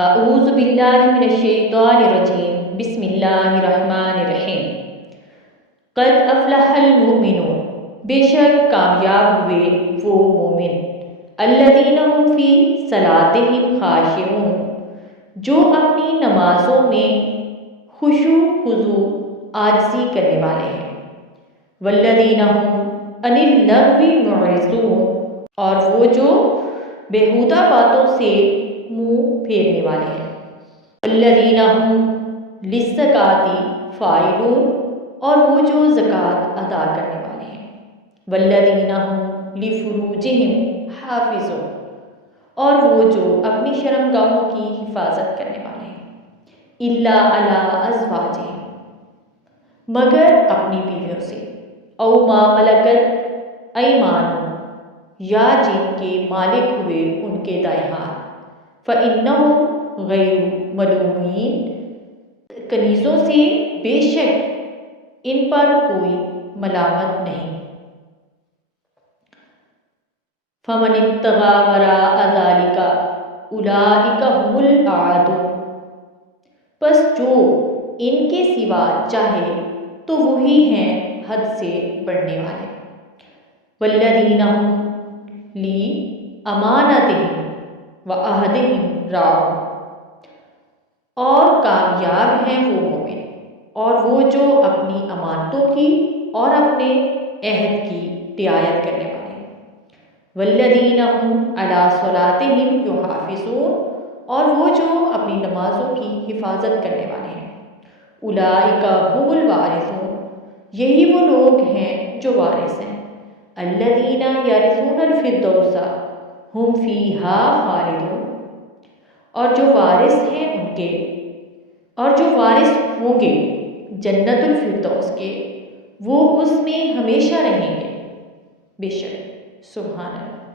اعوذ باللہ من الشیطان الرجیم بسم اللہ الرحمن الرحیم قد افلح المؤمنون بے شک کامیاب ہوئے وہ مومن الذین هم فی صلاتہم خاشعون جو اپنی نمازوں میں خشوع خضوع عاجزی کرنے والے ہیں والذین هم عن اللغو معرضون اور وہ جو بیہودہ باتوں سے منہ پھیرنے والے ہیں والذین هم للزکاۃ فاعلون اور وہ جو زکوٰۃ ادا کرنے والے ہیں والذین هم لفروجہم حافظون اور وہ جو اپنی شرمگاہوں کی حفاظت کرنے والے ہیں الا علی ازواجہم مگر اپنی بیویوں سے او ما ملکت ایمانہم یا جن کے مالک ہوئے ان کے دائیں ہاتھ فإنہم غیر ملومین کنیزوں سے بے شک ان پر کوئی ملامت نہیں فمن ابتغی وراء ذلک اولئک هم العادون پس جو ان کے سوا چاہے تو وہی ہیں حد سے بڑھنے والے والذین هم لِأَمَانَتِهِمْ وَعَهْدِهِمْ رَاعُونَ اور کامیاب ہیں وہ مومن اور وہ جو اپنی امانتوں کی اور اپنے عہد کی رعایت کرنے والے ہیں وَالَّذِينَ هُمْ عَلَىٰ صَلَاتِهِمْ يُحَافِظُونَ اور وہ جو اپنی نمازوں کی حفاظت کرنے والے ہیں أُولَٰئِكَ هُمُ الْوَارِثُونَ یہی وہ لوگ ہیں جو وارث ہیں الذین یرثون الفردوس ہم فیہا خالدون اور جو وارث ہیں ان کے اور جو وارث ہوں گے جنت الفردوس کے وہ اس میں ہمیشہ رہیں گے بے شک سبحان اللہ۔